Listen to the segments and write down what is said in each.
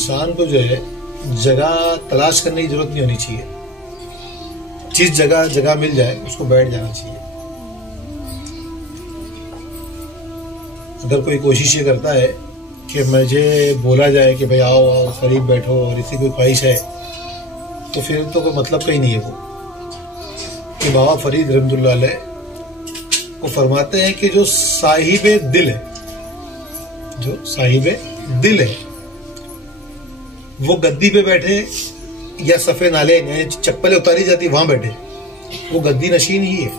इंसान को जो है जगह तलाश करने की जरूरत नहीं होनी चाहिए। जिस जगह मिल जाए उसको बैठ जाना चाहिए। अगर कोई कोशिश ये करता है कि मुझे बोला जाए कि भाई आओ आओ करीब बैठो और इसी कोई ख्वाहिश है, तो फिर तो कोई मतलब का ही नहीं है वो। कि बाबा फरीद रहमतुल्लाह अलैह को फरमाते हैं कि जो साहिबे दिल है, जो साहिबे दिल है, वो गद्दी पे बैठे या सफे नाले यानी चप्पलें उतारी जाती वहां बैठे, वो गद्दी नशीन ही है।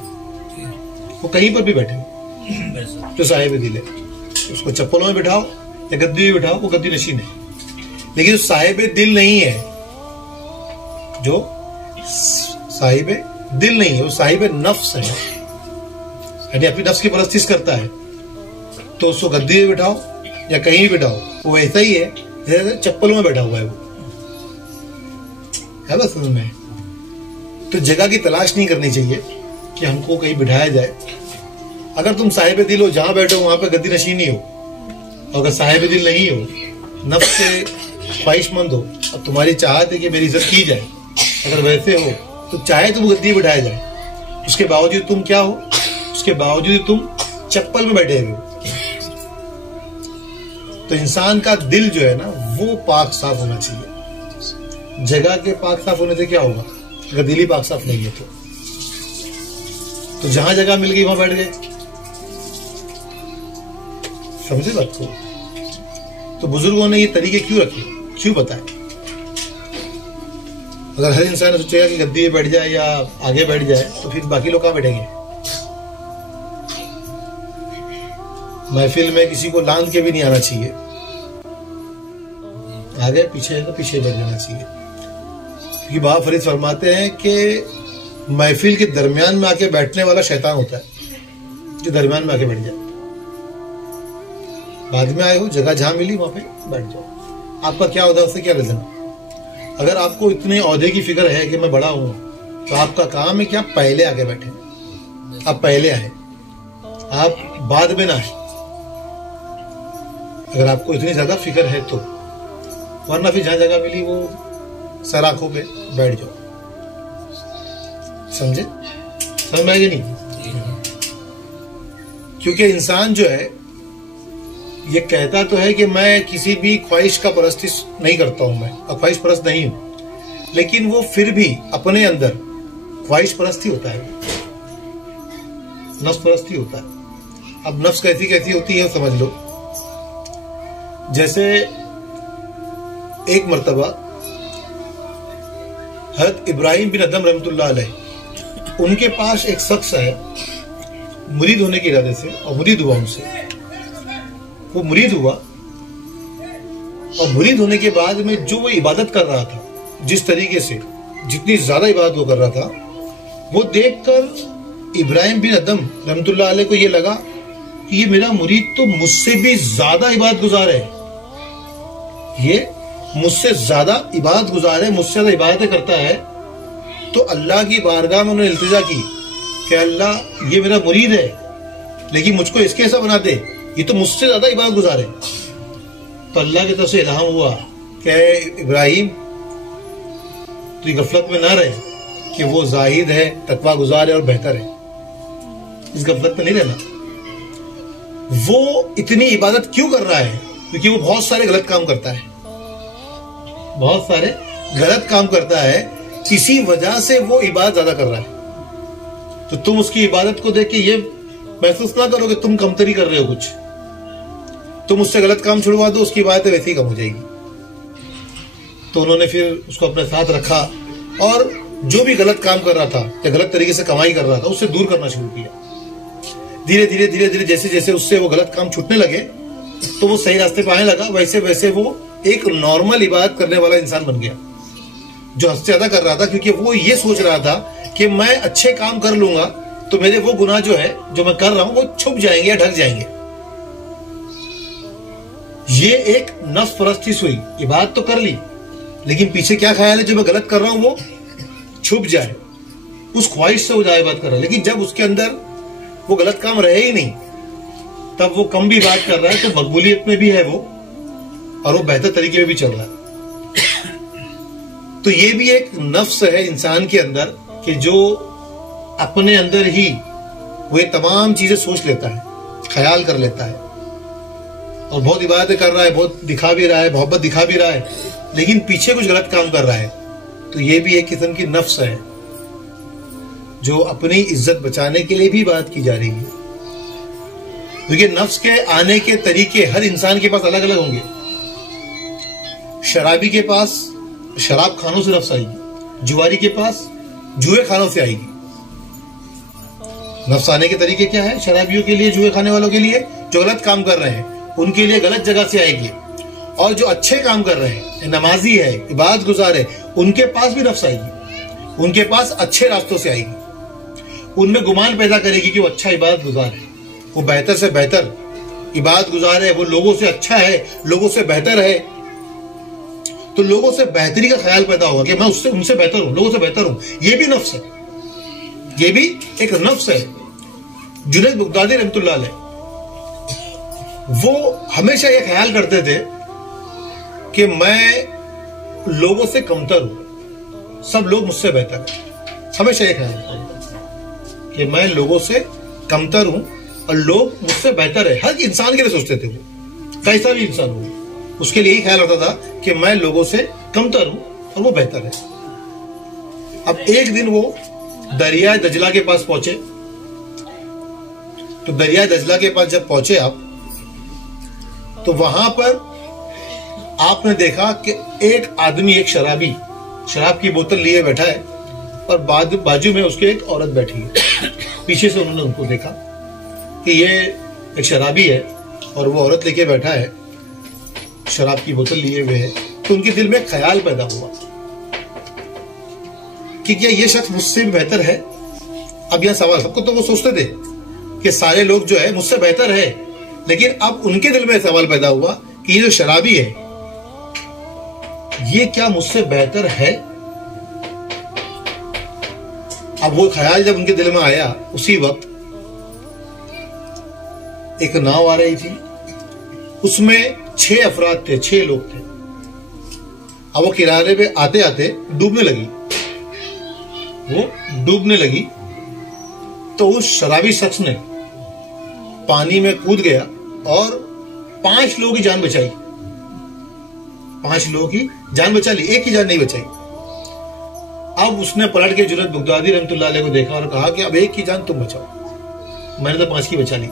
वो कहीं पर भी बैठे जो साहिबे दिल है, उसको चप्पलों में बिठाओ या गद्दी में बिठाओ, वो गद्दी नशीन है। लेकिन जो साहिबे दिल नहीं है, जो साहिबे दिल नहीं है, वो साहिबे नफ्स है, यानी अपनी नफ्स की परस्तिश करता है, तो उसको गद्दी में बिठाओ या कहीं भी बिठाओ, वो ऐसा ही है जैसे चप्पलों में बैठा हुआ है। वो है ना समझ में? तो जगह की तलाश नहीं करनी चाहिए कि हमको कहीं बिठाया जाए। अगर तुम साहिब दिल हो, जहां बैठो वहां पे गद्दी नशीनी हो। अगर साहिब दिल नहीं हो, नफ्स से ख्वाहिशमंद हो और तुम्हारी चाहत है कि मेरी इज्जत की जाए, अगर वैसे हो तो चाहे तुम गद्दी बिठाया जाए, उसके बावजूद तुम क्या हो, उसके बावजूद तुम चप्पल में बैठे हुए हो। तो इंसान का दिल जो है ना वो पाक साफ होना चाहिए। जगह के पाक साफ होने से क्या होगा अगर दिल ही पाक साफ नहीं है तो जहां जगह मिल गई वहां बैठ गए। समझे बात को? तो बुजुर्गों ने ये तरीके क्यों रखे, क्यों बताए? अगर हर इंसान सोचेगा कि गद्दी में बैठ जाए या आगे बैठ जाए तो फिर बाकी लोग कहां बैठेंगे? महफिल में किसी को लांद के भी नहीं आना चाहिए, आगे पीछे है तो पीछे बैठ जाना चाहिए। क्योंकि बाबा फरीद फरमाते हैं कि महफिल के दरमियान में आके बैठने वाला शैतान होता है, जो दरमियान में आके बैठ जाए। बाद में आए हो, जगह जहां मिली वहां पे बैठ जाओ। आपका क्या होता है, उससे क्या लेना? अगर आपको इतने ओहदे की फिक्र है कि मैं बड़ा हूं, तो आपका काम है कि आप पहले आके बैठे, आप पहले आए, आप बाद में ना आए। अगर आपको इतनी ज्यादा फिक्र है तो, वरना फिर जहां जगह मिली वो सर आंखों पे बैठ जाओ। समझे? समझ में आएगी नहीं? क्योंकि इंसान जो है ये कहता तो है कि मैं किसी भी ख्वाहिश का परस्तिश नहीं करता हूं, मैं ख्वाहिश परस्त नहीं हूं, लेकिन वो फिर भी अपने अंदर ख्वाहिश परस्ती होता है, नफ्स परस्ती होता है। अब नफ्स कैसी कैसी होती है समझ लो। जैसे एक मर्तबा हज़रत इब्राहिम बिन अदम रहमतुल्लाह अलैह, उनके पास एक शख्स है मुरीद होने के इरादे से, और मुरीद हुआ उनसे, वो मुरीद हुआ, और मुरीद होने के बाद में जो वो इबादत कर रहा था, जिस तरीके से जितनी ज्यादा इबादत वो कर रहा था, वो देखकर इब्राहिम बिन अदम रहमतुल्लाह अलैह को ये लगा कि ये मेरा मुरीद तो मुझसे भी ज्यादा इबादत गुजार है, ये मुझसे ज्यादा इबादत गुजार है, मुझसे ज्यादा इबादतें करता है। तो अल्लाह की बारगाह में उन्होंने इल्तिजा की कि अल्लाह ये मेरा मुरीद है, लेकिन मुझको इसके ऐसा बना दे, ये तो मुझसे ज्यादा इबादत गुजार है। तो अल्लाह की तरफ से इल्हाम हुआ कि इब्राहिम तू गफलत में ना रहे कि वो जाहिद है, तकवा गुजार है और बेहतर है, इस गफलत में नहीं रहना। वो इतनी इबादत क्यों कर रहा है? क्योंकि वो बहुत सारे गलत काम करता है, बहुत सारे गलत काम करता है, इसी वजह से वो इबादत ज्यादा कर रहा है। तो तुम उसकी इबादत को देख के ये महसूस ना करो कि तुम कमतरी कर रहे हो कुछ, तुम उससे गलत काम छुड़वा दो, उसकी इबादत वैसे ही कम हो जाएगी। तो उन्होंने फिर उसको अपने साथ रखा और जो भी गलत काम कर रहा था या गलत तरीके से कमाई कर रहा था, उससे दूर करना शुरू किया। धीरे धीरे धीरे धीरे जैसे जैसे उससे वो गलत काम छूटने लगे, तो वो सही रास्ते पे आने लगा। वैसे वैसे वो एक नॉर्मल इबादत करने वाला इंसान बन गया, जो हद से ज्यादा कर रहा था, क्योंकि वो ये सोच रहा था कि मैं अच्छे काम कर लूंगा तो मेरे वो गुनाह जो है, जो मैं कर रहा हूं, वो छुप जाएंगे या ढक जाएंगे। ये एक नफ्स परस्ती हुई, इबादत तो कर ली, लेकिन पीछे क्या ख्याल है, जो मैं गलत कर रहा हूं वो छुप जाए, उस ख्वाहिश से वो ज्यादा इबादत कर रहा है। लेकिन जब उसके अंदर वो गलत काम रहे ही नहीं, तब वो कम भी बात कर रहा है, तो मकबूलियत में भी है वो, और वो बेहतर तरीके में भी चल रहा है। तो ये भी एक नफ्स है इंसान के अंदर कि जो अपने अंदर ही वो ये तमाम चीजें सोच लेता है, ख्याल कर लेता है और बहुत इबादत कर रहा है, बहुत दिखा भी रहा है, मोहब्बत दिखा भी रहा है, लेकिन पीछे कुछ गलत काम कर रहा है। तो ये भी एक किस्म की नफ्स है जो अपनी इज्जत बचाने के लिए भी बात की जा रही है। क्योंकि नफ्स के आने के तरीके हर इंसान के पास अलग अलग होंगे। शराबी के पास शराब खानों से नफ्स आएगी, जुआरी के पास जुए खानों से आएगी। नफ्स आने के तरीके क्या है? शराबियों के लिए, जुए खाने वालों के लिए जो गलत काम कर रहे हैं उनके लिए गलत जगह से आएगी, और जो अच्छे काम कर रहे हैं, नमाजी है, इबादत गुजार है, उनके पास भी नफ्स आएगी, उनके पास अच्छे रास्तों से आएगी। उनमें गुमान पैदा करेगी कि वो अच्छा इबादत गुजार है, वो बेहतर से बेहतर इबादत गुजार है, वो लोगों से अच्छा है, लोगों से बेहतर है। तो लोगों से बेहतरी का ख्याल पैदा होगा कि मैं उससे उनसे बेहतर हूं, लोगों से बेहतर हूं। ये भी नफ्स है, ये भी एक नफ्स है। जुनैद बगदादी रहमतुल्लाह अलैह वो हमेशा ये ख्याल करते थे कि मैं लोगों से कमतर हूं, सब लोग मुझसे बेहतर हैं। हमेशा ये ख्याल कि मैं लोगों से कमतर हूं और लोग मुझसे बेहतर है। हर इंसान के लिए सोचते थे, वो कैसा भी इंसान हो उसके लिए यही ख्याल होता था कि मैं लोगों से कमतर हूं और वो बेहतर है। अब एक दिन वो दरिया दजला के पास पहुंचे। तो दरिया दजला के पास जब पहुंचे आप, तो वहां पर आपने देखा कि एक आदमी, एक शराबी शराब की बोतल लिए बैठा है और बाजू में उसके एक औरत बैठी है। पीछे से उन्होंने उनको देखा कि ये एक शराबी है और वो औरत लेके बैठा है, शराब की बोतल लिए हुए है। तो उनके दिल में ख्याल पैदा हुआ कि क्या ये शख्स मुझसे भी बेहतर है? अब यह सवाल, सबको तो वो सोचते थे कि सारे लोग जो है मुझसे बेहतर है, लेकिन अब उनके दिल में सवाल पैदा हुआ कि ये जो शराबी है ये क्या मुझसे बेहतर है? अब वो ख्याल जब उनके दिल में आया, उसी वक्त एक नाव आ रही थी, उसमें 6 अफराद थे, 6 लोग थे। अब वो किनारे पे आते आते डूबने लगी, वो डूबने लगी। तो उस शराबी शख्स ने पानी में कूद गया और 5 लोगों की जान बचाई। 5 लोगों की जान बचा ली, एक की जान नहीं बचाई। अब उसने पलट के जुनैद बगदादी रहमतुल्लाह अलैह को देखा और कहा कि अब एक की जान तुम बचाओ, मैंने तो 5 की बचा ली।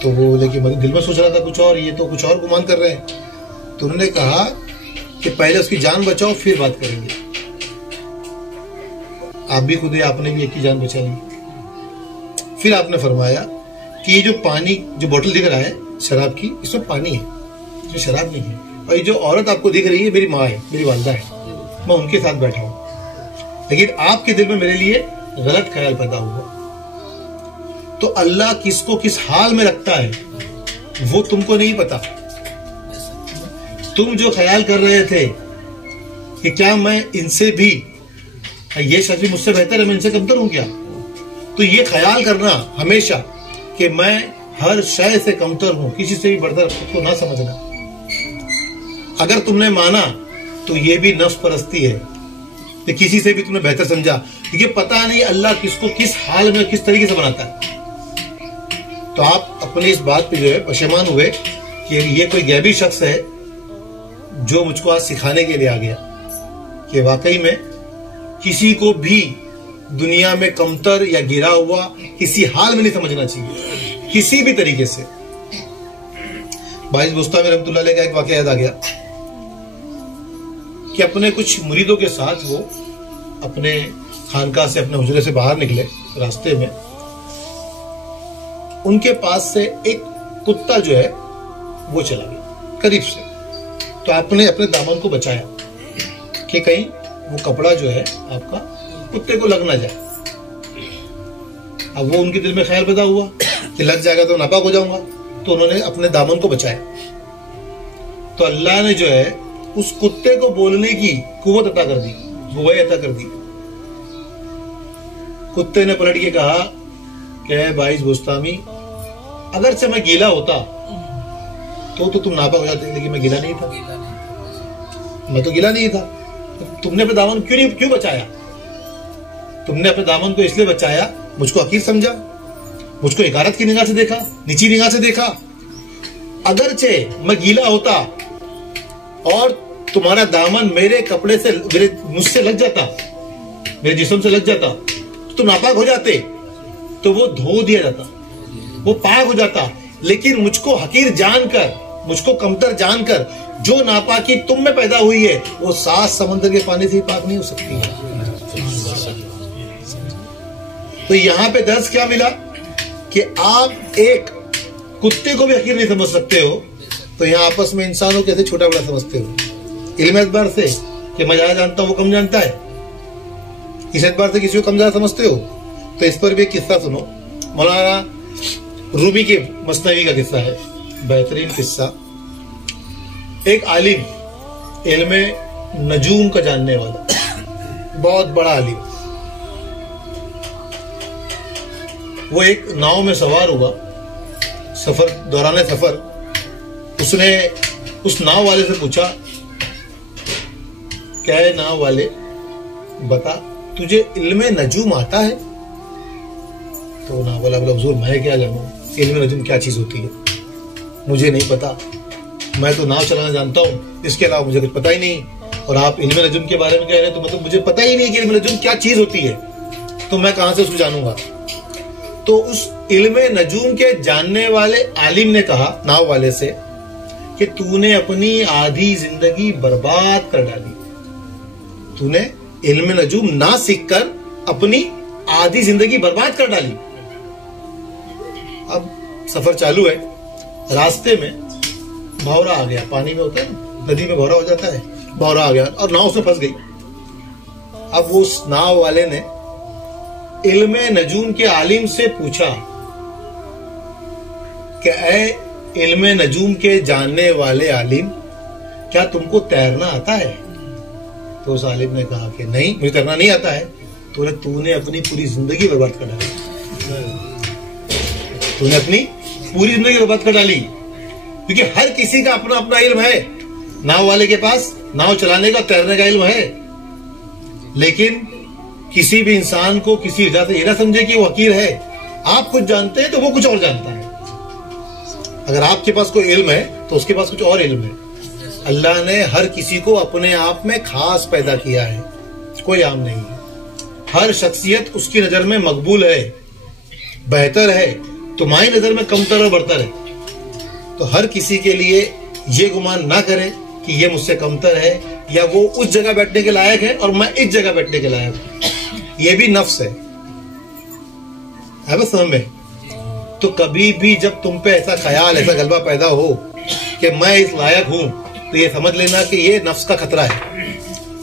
तो वो देखिए मतलब दिल में सोच रहा था कुछ और, ये तो कुछ और गुमान कर रहे हैं। तो उन्होंने कहा कि पहले उसकी जान बचाओ फिर बात करेंगे। आप भी खुद, आपने भी एक की जान बचा ली। फिर आपने फरमाया कि ये जो पानी, जो बोतल दिख रहा है शराब की, इसमें पानी है, इसमें शराब नहीं है। और ये जो औरत आपको दिख रही है मेरी माँ है, मेरी वालिदा है, मैं उनके साथ बैठा हूं। लेकिन आपके दिल में मेरे लिए गलत ख्याल पैदा हुआ। तो अल्लाह किसको किस हाल में रखता है वो तुमको नहीं पता। तुम जो ख्याल कर रहे थे कि क्या मैं इनसे भी, ये शख्स भी मुझसे बेहतर है, मैं इनसे कमतर हूं क्या, तो ये ख्याल करना हमेशा कि मैं हर शय से कमतर हूं, किसी से भी बढ़कर खुद को ना समझना। अगर तुमने माना तो ये भी नफ्स परस्ती है कि किसी से भी तुमने बेहतर समझा, क्योंकि पता नहीं अल्लाह किसको किस हाल में किस तरीके से बनाता है। तो आप अपनी इस बात पे जो है पशेमान हुए कि ये कोई गैबी शख्स है जो मुझको आज सिखाने के लिए आ गया कि वाकई में किसी को भी दुनिया में कमतर या गिरा हुआ किसी हाल में नहीं समझना चाहिए, किसी भी तरीके से। बाइस बुस्तामी रहमतुल्लाह अलैह का एक वाकया याद आ गया कि अपने कुछ मुरीदों के साथ वो अपने खानका से, अपने हुजरे से बाहर निकले। रास्ते में उनके पास से एक कुत्ता जो है वो चला गया करीब से। तो आपने अपने दामन को बचाया कि कहीं वो कपड़ा जो है आपका कुत्ते को लग ना जाए। अब वो उनके दिल में ख्याल पैदा हुआ कि लग जाएगा तो नापाक हो जाऊंगा, तो उन्होंने अपने दामन को बचाया। तो अल्लाह ने जो है उस कुत्ते को बोलने की कुव्वत अता कर दी, गुवाही अता कर दी। कुत्ते ने पलट के कहा कि बाइस बुस्तामी, अगर से मैं गीला होता तो तुम नापाक हो जाते, लेकिन मैं गीला नहीं था। मैं तो गिला नहीं था। तो तुमने अपने दामन क्यों बचाया? तुमने अपने दामन को इसलिए बचाया, मुझको हकीर समझा, मुझको इगारत की निगाह से देखा, नीची निगाह से देखा। अगरचे मैं गीला होता और तुम्हारा दामन मेरे कपड़े से, मुझसे लग जाता, मेरे जिस्म से लग जाता, तो तुम नापाक हो जाते, तो वो धो दिया जाता, वो पाक हो जाता। लेकिन मुझको हकीर जानकर, मुझको कमतर जानकर जो नापाकी तुम में पैदा हुई है, वो 7 समंदर के पानी से ही पाक नहीं हो सकती है। तो यहां पे दर्स क्या मिला कि आप एक कुत्ते को भी हकीर नहीं समझ सकते हो, तो यहां आपस में इंसानों कैसे छोटा बड़ा समझते हो? इल्म एतबार से कि मैं ज्यादा जानता हूं, वो कम जानता है, इस एतबार से किसी को कम ज्यादा समझते हो। तो इस पर भी एक किस्सा सुनो। मौलाना रूमी के मसनवी का किस्सा है, बेहतरीन किस्सा। एक आलिम, इल्म नजूम का जानने वाला, बहुत बड़ा आलिम, वो एक नाव में सवार हुआ, दौरान सफर उसने उस नाव वाले से पूछा, क्या है नाव वाले, बता तुझे इल्म नजूम आता है? तो नाव वाला बोला, हुजूर मैं क्या जानूं इल्म नजूम क्या चीज होती है, मुझे नहीं पता, मैं तो नाव चलाना जानता हूँ, इसके अलावा मुझे कुछ पता ही नहीं। और आप इल्म नजूम के बारे में कह रहे हैं, तो मतलब मुझे पता ही नहीं कि इल्म नजूम क्या चीज होती है, तो मैं कहां से उसको जानूंगा? तो उस इल्म नजूम के जानने वाले आलिम ने कहा नाव वाले से कि तूने अपनी आधी जिंदगी बर्बाद कर डाली, तूने इल्म नजूम ना सीखकर अपनी आधी जिंदगी बर्बाद कर डाली। अब सफर चालू है, रास्ते में भौरा आ गया, पानी में होता है ना, नदी में भौरा हो जाता है, भौरा आ गया और नाव उसमें फंस गई। अब उस नाव वाले ने इल्म नजूम के आलिम से पूछा कि ऐ इल्म नजूम के जानने वाले आलिम, क्या तुमको तैरना आता है? तो उस आलिम ने कहा कि नहीं, मुझे तैरना नहीं आता है। तो तूने अपनी पूरी जिंदगी बर्बाद कर डाली, तूने अपनी पूरी जिंदगी बर्बाद कर डाली। क्योंकि हर किसी का अपना अपना इल्म है, नाव वाले के पास नाव चलाने का, तैरने का इल्म है, लेकिन किसी भी इंसान को किसी वजह से ये ना समझे कि वो हकीर है। आप कुछ जानते हैं तो वो कुछ और जानता है। अगर आपके पास कोई इल्म है तो उसके पास कुछ और इल्म है। अल्लाह ने हर किसी को अपने आप में खास पैदा किया है, कोई आम नहीं है। हर शख्सियत उसकी नजर में मकबूल है, बेहतर है, तुम्हारी नजर में कमतर और बढ़तर है। तो हर किसी के लिए ये गुमान ना करे कि ये मुझसे कमतर है, या वो उस जगह बैठने के लायक है और मैं इस जगह बैठने के लायक हूं। ये भी नफ्स है बस समझ में। तो कभी भी जब तुम पे ऐसा ख्याल, ऐसा गलबा पैदा हो कि मैं इस लायक हूं, तो ये समझ लेना कि ये नफ्स का खतरा है।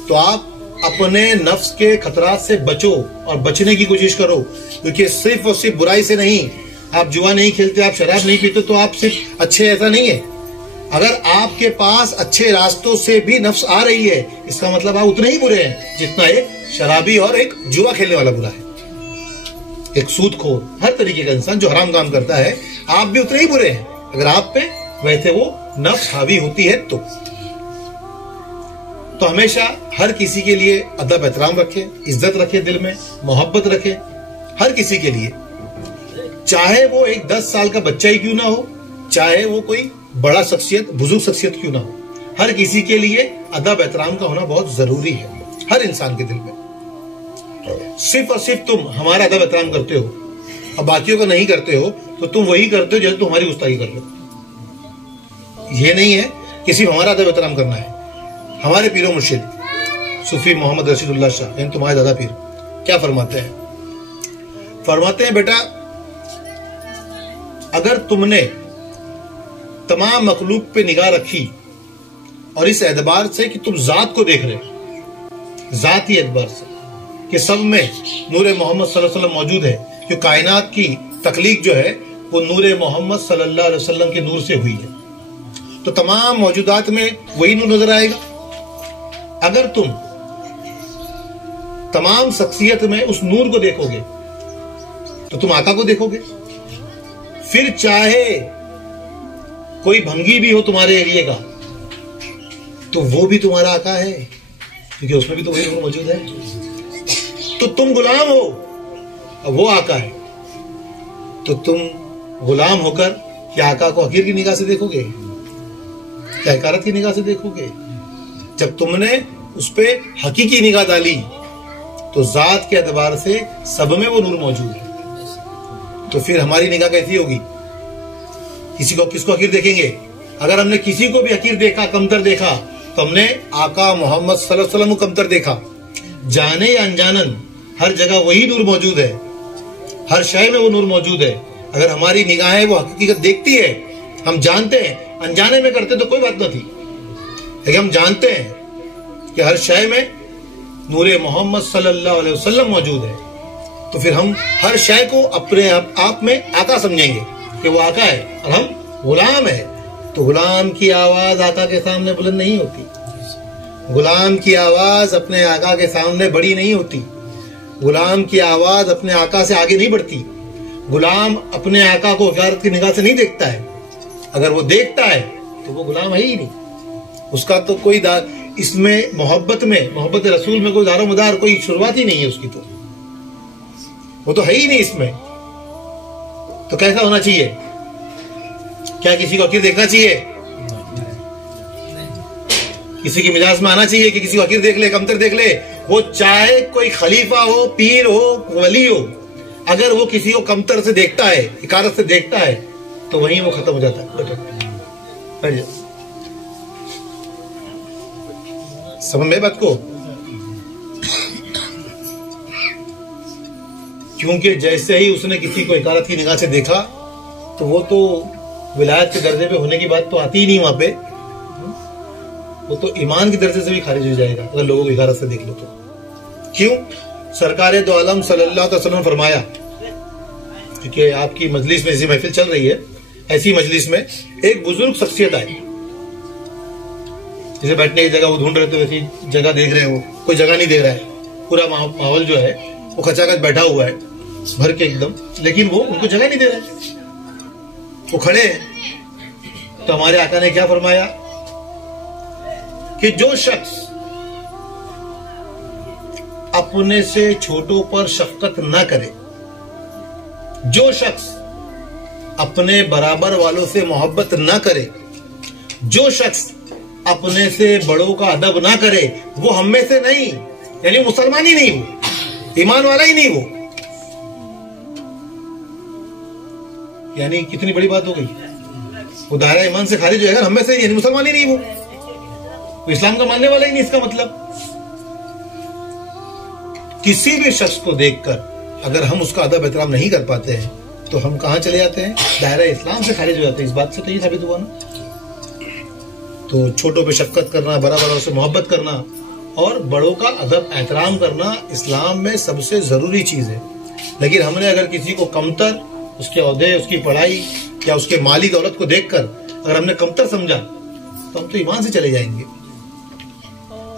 तो आप अपने नफ्स के खतरात से बचो और बचने की कोशिश करो, क्योंकि सिर्फ और सिर्फ बुराई से नहीं। आप जुआ नहीं खेलते, आप शराब नहीं पीते तो आप सिर्फ अच्छे, ऐसा नहीं है। अगर आपके पास अच्छे रास्तों से भी नफ्स आ रही है, इसका मतलब आप उतने ही बुरे हैं जितना एक शराबी और एक जुआ खेलने वाला बुरा है। एक सूदखोर, हर तरीके का इंसान जो हराम काम करता है, आप भी उतने ही बुरे हैं अगर आप पे वैसे वो नफ्स हावी होती है। तो हमेशा हर किसी के लिए अदब एहतराम रखें, इज्जत रखें, दिल में मोहब्बत रखें हर किसी के लिए, चाहे वो एक 10 साल का बच्चा ही क्यों ना हो, चाहे वो कोई बड़ा शख्सियत, बुजुर्ग शख्सियत क्यों ना हो। हर किसी के लिए अदब एहतराम का होना बहुत जरूरी है हर इंसान के दिल में। सिर्फ और सिर्फ तुम हमारा अदब एहतराम करते हो और बाकियों का नहीं करते हो, तो तुम वही करते हो जैसे तुम्हारी गुस्ताखी कर लो। ये नहीं है कि सिर्फ हमारा अदब एहतराम करना है। हमारे पीरो मुर्शिद सूफी मोहम्मद रशीदुल्लाह शाह, यानी तुम्हारे दादा पीर, क्या फरमाते हैं? फरमाते हैं, बेटा अगर तुमने तमाम मखलूक पे निगाह रखी और इस एतबार से कि तुम जात को देख रहे, जाती एतबार से कि सब में नूर मोहम्मद सल्लल्लाहु अलैहि वसल्लम मौजूद है, कि कायनात की तख्लीक जो है वो नूर मोहम्मद सल्लल्लाहु अलैहि वसल्लम के नूर से हुई है, तो तमाम मौजूदात में वही नूर नजर आएगा। अगर तुम तमाम शख्सियत में उस नूर को देखोगे तो तुम आका को देखोगे। फिर चाहे कोई भंगी भी हो तुम्हारे एरिया का, तो वो भी तुम्हारा आका है, क्योंकि उसमें भी तो वही नूर मौजूद है। तो तुम गुलाम हो, अब वो आका है, तो तुम गुलाम होकर क्या आका को हकीर की निगाह से देखोगे, क्या हकारत की निगाह से देखोगे? जब तुमने उस पे हकीकी निगाह डाली तो जात के एतबार से सब में वो नूर मौजूद है। तो फिर हमारी निगाह कैसी होगी? किसको हकीर देखेंगे? अगर हमने किसी को भी हकीर देखा, कमतर देखा, तो हमने आका मोहम्मद सल्लल्लाहु अलैहि वसल्लम को कमतर देखा। जाने या अनजानन हर जगह वही नूर मौजूद है, हर शय में वो नूर मौजूद है। अगर हमारी निगाहें वो हकीकत देखती है, हम जानते हैं, अनजाने में करते तो कोई बात न थी, लेकिन हम जानते हैं कि हर शय में नूरे मोहम्मद सल्लल्लाहु अलैहि वसल्लम मौजूद है, तो फिर हम हर शय को अपने आप में आका समझेंगे कि वो आका है और हम गुलाम है। तो गुलाम की आवाज आका के सामने बुलंद नहीं होती, गुलाम की आवाज अपने आका के सामने बड़ी नहीं होती, गुलाम की आवाज अपने आका से आगे नहीं बढ़ती। गुलाम अपने आका को हकारत की निगाह से नहीं देखता है, अगर वो देखता है तो वो गुलाम है ही नहीं। उसका तो कोई इसमें मोहब्बत रसूल में कोई दारो मदार, कोई शुरुआत ही नहीं है उसकी, तो वो तो है ही नहीं इसमें। तो कैसा होना चाहिए? क्या किसी को हकीर देखना चाहिए? किसी की मिजाज में आना चाहिए कि किसी को हकीर देख ले, कमतर देख ले? वो चाहे कोई खलीफा हो, पीर हो, वली हो, अगर वो किसी को कमतर से देखता है, हिकारत से देखता है, तो वहीं वो खत्म हो जाता है। समझ में बात को? क्योंकि जैसे ही उसने किसी को हिकारत की निगाह से देखा, तो वो तो विलायत के दर्जे पे होने की बात तो आती ही नहीं वहां पे, वो तो ईमान के दर्जे से भी खारिज हो जाएगा अगर लोगों को हिकारत से देख लो तो। क्यों? सरकार दो आलम सल्लल्लाहु अलैहि वसल्लम फरमाया, क्योंकि आपकी मजलिस में ऐसी महफिल चल रही है, ऐसी मजलिस में एक बुजुर्ग शख्सियत आई, जैसे बैठने की जगह वो ढूंढ रहे थे वैसी जगह देख रहे हो, कोई जगह नहीं दे रहा है, पूरा माहौल जो है वो खचाखच बैठा हुआ है भर के एकदम, लेकिन वो उनको जगह नहीं दे रहे, वो खड़े हैं। तो हमारे आका ने क्या फरमाया कि जो शख्स अपने से छोटों पर शफकत ना करे, जो शख्स अपने बराबर वालों से मोहब्बत ना करे, जो शख्स अपने से बड़ों का अदब ना करे, वो हम में से नहीं, यानी मुसलमान ही नहीं, वो ईमान वाला ही नहीं वो। यानी कितनी बड़ी बात हो गई, वो दायरा ईमान से खारिज हो जाएगा, हम में से यानी मुसलमान ही नहीं वो इस्लाम का मानने वाला ही नहीं। इसका मतलब किसी भी शख्स को देखकर अगर हम उसका अदब एहतराम नहीं कर पाते हैं, तो हम कहां चले जाते हैं? दायरा इस्लाम से खारिज हो जाते हैं। इस बात से तो ये साबित हुआ ना। तो छोटों पे शफकत करना, बराबरों से मोहब्बत करना और बड़ों का अदब एहतराम करना इस्लाम में सबसे जरूरी चीज है। लेकिन हमने अगर किसी को कमतर, उसके ओहदे, उसकी पढ़ाई या उसके माली दौलत को देखकर अगर हमने कमतर समझा, तो हम तो ईमान से चले जाएंगे।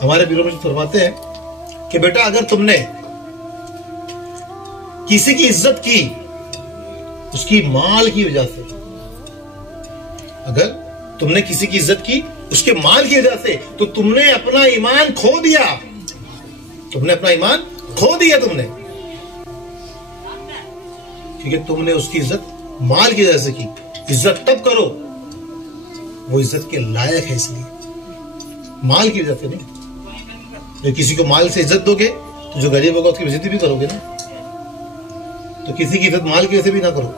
हमारे बीरों में फरमाते हैं कि बेटा अगर तुमने किसी की इज्जत की उसकी माल की वजह से, अगर तुमने किसी की इज्जत की उसके माल की वजह से, तो तुमने अपना ईमान खो दिया, तुमने अपना ईमान खो दिया तुमने, क्योंकि तुमने उसकी इज्जत माल की वजह से की। इज्जत तब करो वो इज्जत के लायक है, इसलिए माल की वजह से नहीं। तो किसी को माल से इज्जत दोगे तो जो गरीब होगा उसकी बेइज्जती भी करोगे ना। तो किसी की इज्जत माल की वजह से भी ना करो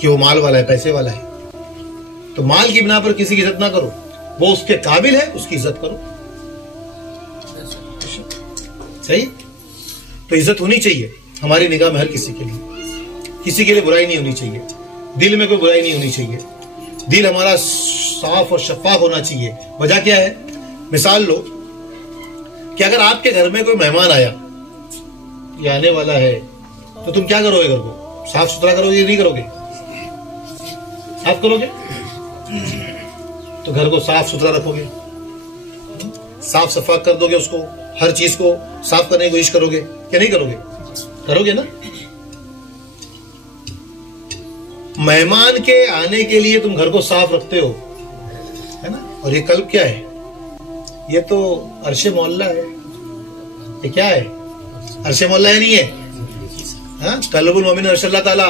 कि वो माल वाला है, पैसे वाला है, तो माल की बिना पर किसी की इज्जत ना करो, वो उसके काबिल है उसकी इज्जत करो। सही? तो इज्जत होनी चाहिए हमारी निगाह में हर किसी के लिए बुराई नहीं होनी चाहिए, दिल में कोई बुराई नहीं होनी चाहिए, दिल हमारा साफ और शफाफ होना चाहिए। वजह क्या है? मिसाल लो कि अगर आपके घर में कोई मेहमान आया या आने वाला है, तो तुम क्या करोगे? घर को साफ सुथरा करोगे, नहीं करोगे? साफ करोगे, तो घर को साफ सुथरा रखोगे, साफ सफा कर दोगे, उसको हर चीज को साफ करने की कोशिश करोगे, क्या नहीं करोगे? करोगे ना। मेहमान के आने के लिए तुम घर को साफ रखते हो, है ना। और ये कल्ब क्या है? ये तो अर्शे मोहल्ला है। ये क्या है? अर्शे मोहल्ला है, नहीं है? हाँ, कल्बुल मोमिन अर्श अल्लाह ताला,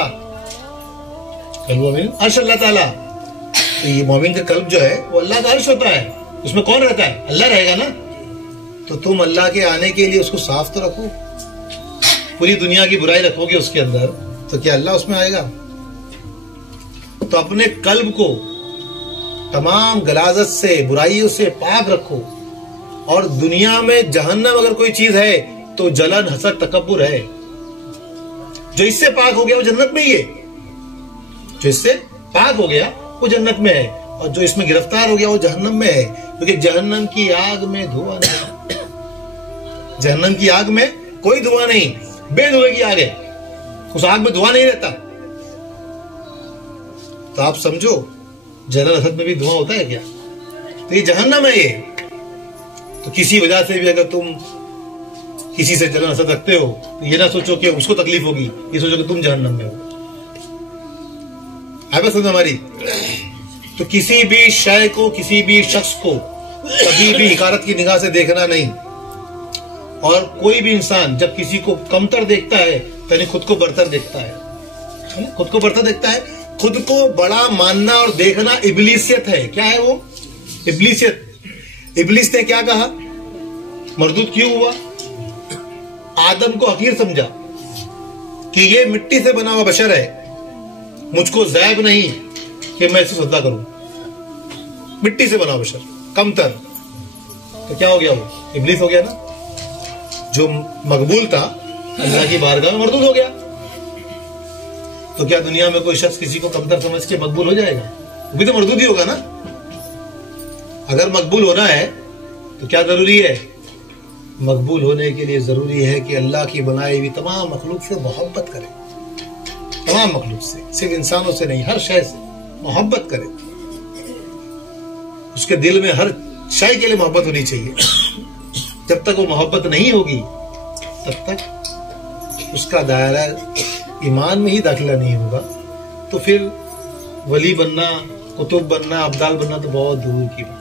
कल्बुल मोमिन अर्श अल्लाह ताला। तो ये मोमिन का कल्ब जो है वो अल्लाह का अर्श होता है। उसमें कौन रहता है? अल्लाह रहेगा ना। तो तुम अल्लाह के आने के लिए उसको साफ तो रखो। पूरी दुनिया की बुराई रखोगे उसके अंदर तो क्या अल्लाह उसमें आएगा? तो अपने कल्ब को तमाम गलाजत से, बुराइयों से पाक रखो। और दुनिया में जहन्नम अगर कोई चीज है तो जलन, हसद, तकब्बुर है। जो इससे पाक हो गया वो जन्नत में ही है। जो इससे पाक हो गया वो जन्नत में है, और जो इसमें गिरफ्तार हो गया वो जहन्नम में है। क्योंकि जहन्नम की आग में धुआं नहीं, जहन्नम की आग में कोई धुआं नहीं, बेधुएं की आग है। उस आग में धुआं नहीं रहता। तो आप समझो जलन, हसद में भी धुआं होता है क्या? तो ये जहन्नम है ये। तो किसी वजह से भी अगर तुम किसी से जलन, हसद रखते हो तो ये ना सोचो कि उसको तकलीफ होगी, ये सोचो कि तुम जहन्नम में हो। है बस हमारी। तो किसी भी शय को, किसी भी शख्स को कभी भी हिकारत की निगाह से देखना नहीं। और कोई भी इंसान जब किसी को कमतर देखता है तो यानी खुद को बरतर देखता है। खुद को बरतर देखता है, खुद को बड़ा मानना और देखना इब्लीसियत है। क्या है वो? इब्लीसियत। इब्लीस ने क्या कहा? मरदूद क्यों हुआ? आदम को हकीर समझा कि ये मिट्टी से बना हुआ बशर है, मुझको ज़ैब नहीं कि मैं इसे सजदा करूं। मिट्टी से बना बशर, कमतर। तो क्या हो गया? वो इब्लीस हो गया ना। जो मकबूल था अल्लाह की बारगाह में मरदूद हो गया। तो क्या दुनिया में कोई शख्स किसी को कमतर समझ के मकबूल हो जाएगा? वो भी तो मरदूद ही होगा ना। अगर मकबूल होना है तो क्या जरूरी है? मकबूल होने के लिए जरूरी है कि अल्लाह की बनाई हुई तमाम मखलूक से मोहब्बत करे। तमाम मखलूक से, सिर्फ इंसानों से नहीं, हर शय से मोहब्बत करे। उसके दिल में हर शय के लिए मोहब्बत होनी चाहिए। जब तक वो मोहब्बत नहीं होगी तब तक उसका दायरा ईमान में ही दाखिला नहीं होगा। तो फिर वली बनना, कुतुब बनना, अब्दाल बनना तो बहुत दूर की बात।